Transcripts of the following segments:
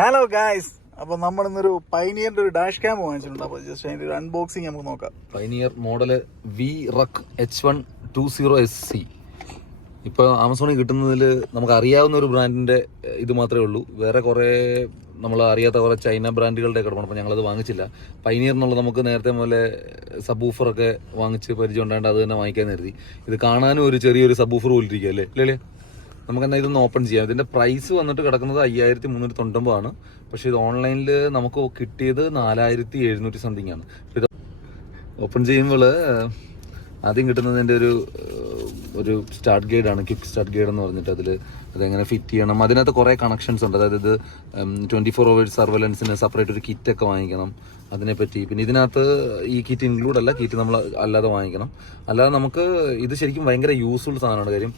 Hello guys, അപ്പോൾ നമ്മളിന്നൊരു പൈനിയറിന്റെ ഒരു dash cam വാങ്ങിച്ചിട്ടുണ്ട്. അപ്പോൾ ജസ്റ്റ് അതിന്റെ ഒരു അൺബോക്സിങ് നമുക്ക് നോക്കാം. Pioneer model VRUC H120SC. ഇപ്പോൾ ആമസോണിൽ കിട്ടുന്നതിൽ നമുക്ക് അറിയാവുന്ന ഒരു ബ്രാൻഡിന്റെ ഇത് മാത്രമേ ഉള്ളൂ. വേറെ കുറേ നമ്മൾ അറിയാത്ത കുറേ ചൈന ബ്രാൻഡുകളുടെ കിടക്കണം. അപ്പോൾ ഞങ്ങളത് വാങ്ങിച്ചില്ല. പൈനിയർ എന്നുള്ളത് നമുക്ക് നേരത്തെ മുതലേ സബ്വൂഫറൊക്കെ വാങ്ങിച്ച് പരിചയം ഉണ്ടായിട്ട് അത് തന്നെ വാങ്ങിക്കാൻ കരുതി. ഇത് കാണാനും ഒരു ചെറിയൊരു സബ്വൂഫർ പോലിരിക്കുക അല്ലേ? നമുക്കെന്നാൽ ഇതൊന്ന് ഓപ്പൺ ചെയ്യാം. ഇതിന്റെ പ്രൈസ് വന്നിട്ട് കിടക്കുന്നത് 5399 ആണ്. പക്ഷെ ഇത് ഓൺലൈനിൽ നമുക്ക് കിട്ടിയത് 4700 സംതിങ് ആണ്. ഇത് ഓപ്പൺ ചെയ്യുമ്പോൾ ആദ്യം കിട്ടുന്നതിൻ്റെ ഒരു സ്റ്റാർട്ട് ഗൈഡാണ്, ക്വിക്ക് സ്റ്റാർട്ട് ഗൈഡ് എന്ന് പറഞ്ഞിട്ട്. അതെങ്ങനെ ഫിറ്റ് ചെയ്യണം, അതിനകത്ത് കുറേ കണക്ഷൻസ് ഉണ്ട്. അതായത് ഇത് 24 hours സർവൈലൻസിന് സെപ്പറേറ്റ് ഒരു കിറ്റൊക്കെ വാങ്ങിക്കണം, അതിനെപ്പറ്റി. പിന്നെ ഇതിനകത്ത് ഈ കിറ്റ് ഇൻക്ലൂഡ് അല്ല, കിറ്റ് നമ്മൾ അല്ലാതെ വാങ്ങിക്കണം. അല്ലാതെ നമുക്ക് ഇത് ശരിക്കും ഭയങ്കര യൂസ്ഫുൾ സാധനമാണ്. കാര്യം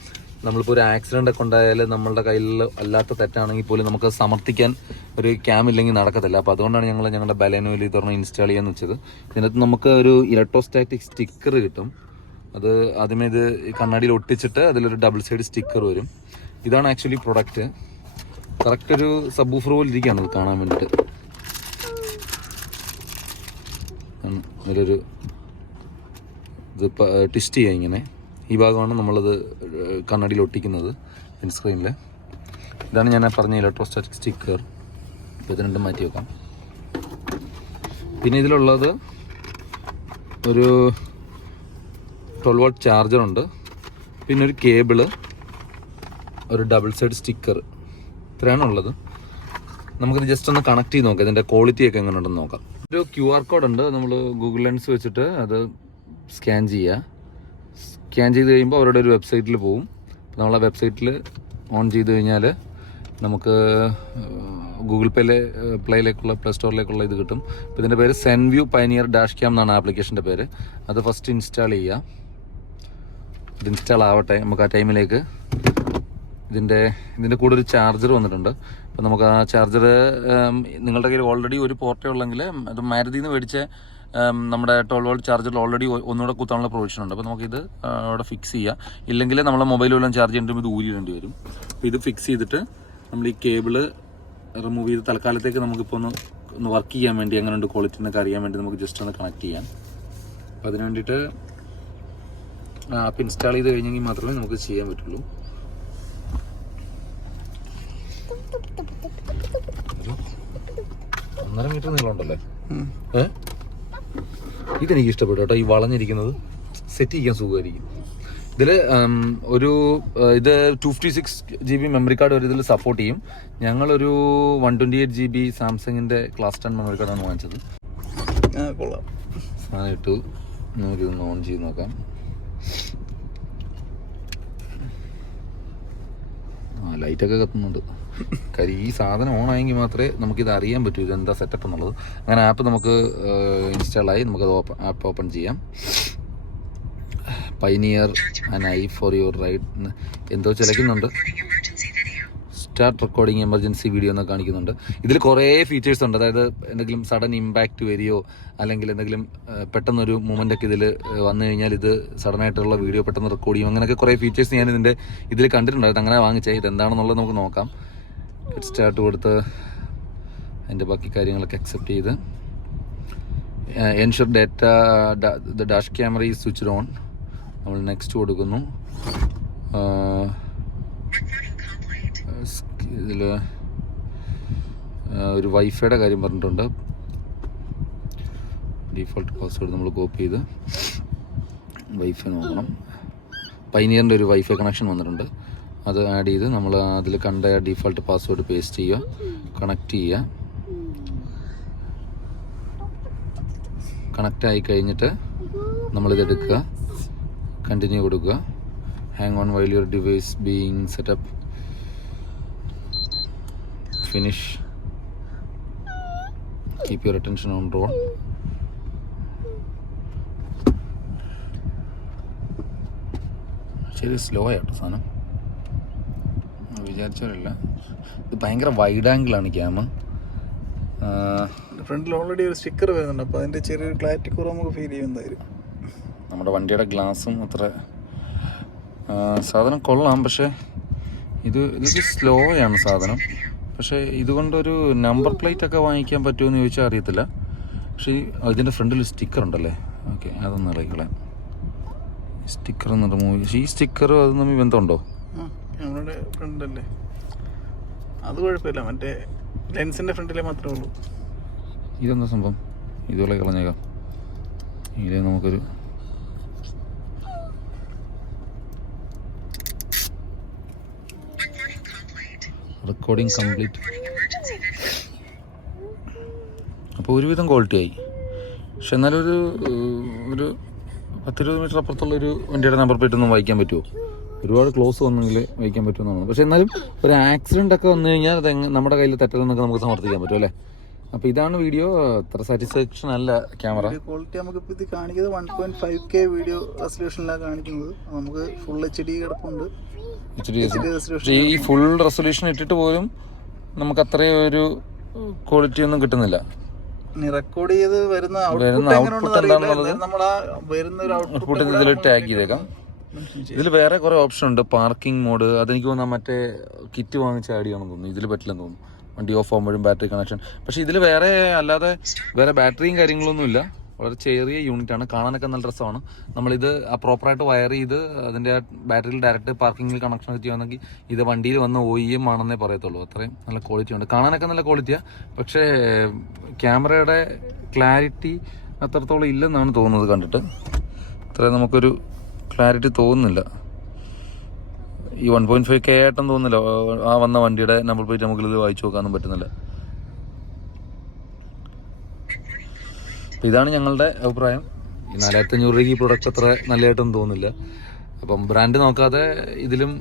നമ്മളിപ്പോൾ ഒരു ആക്സിഡൻ്റ് ഒക്കെ ഉണ്ടായാൽ നമ്മളുടെ കയ്യിൽ അല്ലാത്ത തെറ്റാണെങ്കിൽ പോലും നമുക്ക് സമർത്ഥിക്കാൻ ഒരു ക്യാം ഇല്ലെങ്കിൽ നടക്കത്തില്ല. അപ്പോൾ അതുകൊണ്ടാണ് ഞങ്ങളുടെ ബലേനോയിൽ ഇതൊരെണ്ണം ഇൻസ്റ്റാൾ ചെയ്യാന്ന് വെച്ചത്. ഇതിനകത്ത് നമുക്ക് ഒരു ഇലക്ട്രോസ്റ്റാറ്റിക് സ്റ്റിക്കർ കിട്ടും. അത് ആദ്യമേ ഇത് കണ്ണാടിയിൽ ഒട്ടിച്ചിട്ട് അതിലൊരു ഡബിൾ സൈഡ് സ്റ്റിക്കർ വരും. ഇതാണ് ആക്ച്വലി പ്രൊഡക്റ്റ്. കറക്റ്റ് ഒരു സബ്വൂഫർ പോലെ ഇരിക്കുകയാണ് ഇത് കാണാൻ വേണ്ടിയിട്ട്. അതിലൊരു ഇത് ട്വിസ്റ്റ് ചെയ്യാം ഇങ്ങനെ. ഈ ഭാഗമാണ് നമ്മളത് കണ്ണാടിയിൽ ഒട്ടിക്കുന്നത് സ്ക്രീനിൽ. ഇതാണ് ഞാൻ പറഞ്ഞ ഇലക്ട്രോസ്റ്റാറ്റിക് സ്റ്റിക്കർ. ഇത് രണ്ടും മാറ്റി വെക്കാം. പിന്നെ ഇതിലുള്ളത് ഒരു 12 volt ചാർജറുണ്ട്, പിന്നെ ഒരു കേബിള്, ഒരു ഡബിൾ സൈഡ് സ്റ്റിക്കർ. ഇത്രയാണ് ഉള്ളത്. നമുക്കിത് ജസ്റ്റ് ഒന്ന് കണക്ട് ചെയ്ത് നോക്കാം, ഇതിൻ്റെ ക്വാളിറ്റി ഒക്കെ എങ്ങനെ ഉണ്ടെന്ന് നോക്കാം. ഒരു QR കോഡ് ഉണ്ട്. നമ്മൾ ഗൂഗിൾ ലെൻസ് വെച്ചിട്ട് അത് സ്കാൻ ചെയ്യുക. സ്കാൻ ചെയ്ത് കഴിയുമ്പോൾ അവരുടെ ഒരു വെബ്സൈറ്റിൽ പോകും. നമ്മൾ ആ വെബ്സൈറ്റിൽ ഓൺ ചെയ്ത് കഴിഞ്ഞാൽ നമുക്ക് ഗൂഗിൾ പ്ലേയിലേക്കുള്ള പ്ലേ സ്റ്റോറിലേക്കുള്ള ഇത് കിട്ടും. അപ്പോൾ ഇതിൻ്റെ പേര് സെൻവ്യൂ പൈനിയർ ഡാഷ് ക്യാം എന്നാണ് ആപ്ലിക്കേഷൻ്റെ പേര്. അത് ഫസ്റ്റ് ഇൻസ്റ്റാൾ ചെയ്യുക. ഇത് ഇൻസ്റ്റാൾ ആവട്ടെ. നമുക്ക് ആ ടൈമിലേക്ക് ഇതിൻ്റെ കൂടെ ഒരു ചാർജർ വന്നിട്ടുണ്ട്. അപ്പോൾ നമുക്ക് ആ ചാർജർ നിങ്ങളുടെ കയ്യിൽ ഓൾറെഡി ഒരു പോർട്ടേ ഉള്ളെങ്കിൽ അത് മാരുതിയിൽ നിന്ന് മേടിച്ച നമ്മുടെ 12 volt ചാർജറിൽ ഓൾറെഡി ഒന്നുകൂടെ കുത്താനുള്ള പ്രൊവിഷൻ ഉണ്ട്. അപ്പോൾ നമുക്കിത് അവിടെ ഫിക്സ് ചെയ്യാം. ഇല്ലെങ്കിൽ നമ്മളെ മൊബൈലെല്ലാം ചാർജ് ചെയ്യേണ്ടി ഇത് ഊരിടേണ്ടി വരും. അപ്പോൾ ഇത് ഫിക്സ് ചെയ്തിട്ട് നമ്മൾ ഈ കേബിള് റിമൂവ് ചെയ്ത് തൽക്കാലത്തേക്ക് നമുക്കിപ്പോൾ ഒന്ന് വർക്ക് ചെയ്യാൻ വേണ്ടി എങ്ങനെയുണ്ട് ക്വാളിറ്റി എന്നൊക്കെ അറിയാൻ വേണ്ടി നമുക്ക് ജസ്റ്റ് ഒന്ന് കണക്ട് ചെയ്യാം. അപ്പോൾ അതിന് വേണ്ടിയിട്ട് ആപ്പ് ഇൻസ്റ്റാൾ ചെയ്ത് കഴിഞ്ഞെങ്കിൽ മാത്രമേ നമുക്ക് ചെയ്യാൻ പറ്റുള്ളൂ. 1.5 മീറ്റർ നീളമുണ്ടല്ലേ? ഇതെനിക്ക് ഇഷ്ടപ്പെട്ടു കേട്ടോ. ഈ വളഞ്ഞിരിക്കുന്നത് സെറ്റ് ചെയ്യാൻ സുഖമായിരിക്കും. ഇതിൽ ഇത് 256 GB മെമ്മറി കാർഡ് ഒരു ഇതിൽ സപ്പോർട്ട് ചെയ്യും. ഞങ്ങളൊരു 128 GB സാംസങ്ങിൻ്റെ ക്ലാസ് 10 മെമ്മറി കാർഡാണ് വാങ്ങിച്ചത്. കൊള്ളാം. സാധനമിട്ടു. നമുക്കിതൊന്ന് ഓൺ ചെയ്ത് നോക്കാം. ലൈറ്റൊക്കെ കത്തുന്നുണ്ട്. കാര്യം ഈ സാധനം ഓൺ ആയെങ്കിൽ മാത്രമേ നമുക്കിത് അറിയാൻ പറ്റൂ ഇതെന്താ സെറ്റപ്പ് എന്നുള്ളത്. അങ്ങനെ ആപ്പ് നമുക്ക് ഇൻസ്റ്റാളായി. നമുക്കത് ആപ്പ് ഓപ്പൺ ചെയ്യാം. Pioneer and I for your ride എന്തോ ചിലക്കുന്നുണ്ട്. സ്റ്റാർട്ട് റെക്കോർഡിങ് എമർജൻസി വീഡിയോ എന്നൊക്കെ കാണിക്കുന്നുണ്ട്. ഇതിൽ കുറേ ഫീച്ചേഴ്സ് ഉണ്ട്. അതായത് എന്തെങ്കിലും സഡൻ ഇമ്പാക്റ്റ് വരികയോ അല്ലെങ്കിൽ എന്തെങ്കിലും പെട്ടെന്നൊരു മൂവ്മെൻ്റ് ഒക്കെ ഇതിൽ വന്നു കഴിഞ്ഞാൽ ഇത് സഡനായിട്ടുള്ള വീഡിയോ പെട്ടെന്ന് റെക്കോർഡ് ചെയ്യും. അങ്ങനെയൊക്കെ കുറേ ഫീച്ചേഴ്സ് ഞാൻ ഇതിൽ കണ്ടിട്ടുണ്ടായിരുന്നു. അങ്ങനെ വാങ്ങിച്ചേ. ഇതെന്താണെന്നുള്ളത് നമുക്ക് നോക്കാം. സ്റ്റാർട്ട് കൊടുത്ത് അതിൻ്റെ ബാക്കി കാര്യങ്ങളൊക്കെ അക്സെപ്റ്റ് ചെയ്ത് ensure data the dash camera is switched on. നമ്മൾ നെക്സ്റ്റ് കൊടുക്കുന്നു. ഇതിൽ ഒരു വൈഫൈയുടെ കാര്യം പറഞ്ഞിട്ടുണ്ട്. ഡീഫോൾട്ട് പാസ്വേഡ് നമ്മൾ കോപ്പി ചെയ്ത് വൈഫൈ നോക്കണം. പൈനിയറിൻ്റെ ഒരു വൈഫൈ കണക്ഷൻ വന്നിട്ടുണ്ട്. അത് ആഡ് ചെയ്ത് നമ്മൾ അതിൽ കണ്ട ഡീഫോൾട്ട് പാസ്വേഡ് പേസ്റ്റ് ചെയ്യുക, കണക്ട് ചെയ്യുക. കണക്റ്റ് ആയി കഴിഞ്ഞിട്ട് നമ്മളിതെടുക്കുക, കണ്ടിന്യൂ കൊടുക്കുക. Hang on while your device being set up, finish, keep your attention on roll. ശരി, സ്ലോ ആയിട്ടോ സാധനം. വിചാരിച്ചാലില്ല. ഇത് ഭയങ്കര വൈഡ് ആംഗിളാണ് ക്യാം. ഫ്രണ്ടിൽ ഓൾറെഡി ഒരു സ്റ്റിക്കർ വരുന്നുണ്ട്. അപ്പോൾ അതിൻ്റെ ചെറിയൊരു ക്ലാരിറ്റി കുറവ് നമുക്ക് ഫീൽ ചെയ്യുന്നതായിരിക്കും. നമ്മുടെ വണ്ടിയുടെ ഗ്ലാസും അത്ര സാധനം കൊള്ളാം. പക്ഷേ ഇത് സ്ലോ ആണ് സാധനം. പക്ഷേ ഇതുകൊണ്ടൊരു നമ്പർ പ്ലേറ്റ് ഒക്കെ വാങ്ങിക്കാൻ പറ്റുമെന്ന് ചോദിച്ചാൽ അറിയത്തില്ല. പക്ഷേ ഇതിൻ്റെ ഫ്രണ്ടിൽ സ്റ്റിക്കർ ഉണ്ടല്ലേ, ഓക്കെ അതൊന്ന് ഇറക്കിക്കളയാം. സ്റ്റിക്കർ ഒന്ന് റിമൂവ്. പക്ഷേ ഈ സ്റ്റിക്കർ അത് തമ്മിൽ ബന്ധമുണ്ടോ? ഞങ്ങളുടെ ഫ്രണ്ടല്ലേ, അത് കുഴപ്പമില്ല. മറ്റേ ലെൻസിൻ്റെ ഫ്രണ്ടിലേ മാത്രമേ ഉള്ളൂ. ഇതെന്താ സംഭവം? ഇതുപോലെ കളഞ്ഞേക്കാം. ഇതിലെ നമുക്കൊരു റെക്കോർഡിങ് കംപ്ലീറ്റ്. അപ്പോൾ ഒരുവിധം ക്വാളിറ്റി ആയി. പക്ഷെ എന്നാലും ഒരു 10-20 മീറ്റർ അപ്പുറത്തുള്ളൊരു വണ്ടിയുടെ നമ്പർ പ്ലേറ്റ് ഒന്നും വായിക്കാൻ പറ്റുമോ? ഒരുപാട് ക്ലോസ് വന്നെങ്കിൽ വായിക്കാൻ പറ്റുമെന്നാണ്. പക്ഷെ എന്നാലും ഒരു ആക്സിഡൻ്റ് ഒക്കെ വന്നു കഴിഞ്ഞാൽ അത് നമ്മുടെ കയ്യിൽ തെറ്റലെന്നൊക്കെ നമുക്ക് സമർത്ഥിക്കാൻ പറ്റും അല്ലേ? അപ്പോൾ ഇതാണ് വീഡിയോ. അത്ര സാറ്റിസ്ഫാക്ഷൻ അല്ല ക്യാമറ ക്വാളിറ്റി. നമുക്കിപ്പോൾ ഇത് കാണിക്കുന്നത് 1.5K വീഡിയോ റെസൊല്യൂഷനിലാണ് കാണിക്കുന്നത്. നമുക്ക് ഫുൾ HD കിടപ്പുണ്ട്. പക്ഷേ ഈ ഫുൾ റെസൊല്യൂഷൻ ഇട്ടിട്ട് പോലും നമുക്ക് അത്രയും ഒരു ക്വാളിറ്റി ഒന്നും കിട്ടുന്നില്ല. റെക്കോർഡ് ചെയ്ത് വരുന്ന ഔട്ട്പുട്ട് എന്താണെന്നുള്ളത് ഔട്ട്പുട്ട് ഇതിൽ ടാഗ് ചെയ്തേക്കാം. ഇതിൽ വേറെ കുറെ ഓപ്ഷൻ ഉണ്ട്. പാർക്കിംഗ് മോഡ്, അതെനിക്ക് തോന്നുന്നു മറ്റേ കിറ്റ് വാങ്ങിച്ച ആടിയാണെന്ന് തോന്നുന്നു. ഇതിൽ പറ്റില്ലെന്ന് തോന്നുന്നു. വണ്ടി ഓഫ് ആകുമ്പോഴും ബാറ്ററി കണക്ഷൻ. പക്ഷെ ഇതിൽ വേറെ അല്ലാതെ വേറെ ബാറ്ററിയും കാര്യങ്ങളൊന്നും ഇല്ല. വളരെ ചെറിയ യൂണിറ്റ് ആണ്, കാണാനൊക്കെ നല്ല രസമാണ്. നമ്മളിത് പ്രോപ്പറായിട്ട് വയർ ചെയ്ത് അതിൻ്റെ ബാറ്ററിയിൽ ഡയറക്റ്റ് പാർക്കിങ്ങിൽ കണക്ഷൻ ചെയ്യുകയാണെങ്കിൽ ഇത് വണ്ടിയിൽ വന്ന് OEM ആണെന്നേ പറയത്തുള്ളൂ. അത്രയും നല്ല ക്വാളിറ്റി ഉണ്ട്, കാണാനൊക്കെ നല്ല ക്വാളിറ്റിയാണ്. പക്ഷേ ക്യാമറയുടെ ക്ലാരിറ്റി അത്രത്തോളം ഇല്ലെന്നാണ് തോന്നുന്നത് കണ്ടിട്ട്. അത്രയും നമുക്കൊരു ക്ലാരിറ്റി തോന്നുന്നില്ല. ഈ 1.5K ആയിട്ടും തോന്നുന്നില്ല. ആ വന്ന വണ്ടിയുടെ നമ്പർ പ്ലേറ്റ് നമുക്കിത് വായിച്ചു നോക്കാനൊന്നും പറ്റുന്നില്ല. ഇതാണ് ഞങ്ങളുടെ അഭിപ്രായം. ഈ 4500 രൂപയ്ക്ക് ഈ പ്രൊഡക്റ്റ് അത്ര നല്ലതായിട്ടൊന്നും തോന്നുന്നില്ല. അപ്പം ബ്രാൻഡ് നോക്കാതെ ഇതിലും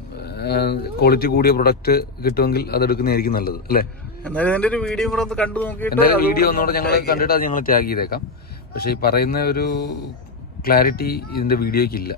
ക്വാളിറ്റി കൂടിയ പ്രൊഡക്റ്റ് കിട്ടുമെങ്കിൽ അതെടുക്കുന്നതായിരിക്കും നല്ലത് അല്ലേ? എന്തായാലും ഒരു വീഡിയോ കൂടെ ഒന്ന് കണ്ടു നോക്കിയിട്ട് എന്തായാലും വീഡിയോ ഒന്നുകൂടെ ഞങ്ങൾ കണ്ടിട്ട് അത് ഞങ്ങൾ ടാഗ് ചെയ്തേക്കാം. പക്ഷേ ഈ പറയുന്ന ഒരു ക്ലാരിറ്റി ഇതിൻ്റെ വീഡിയോയ്ക്ക് ഇല്ല.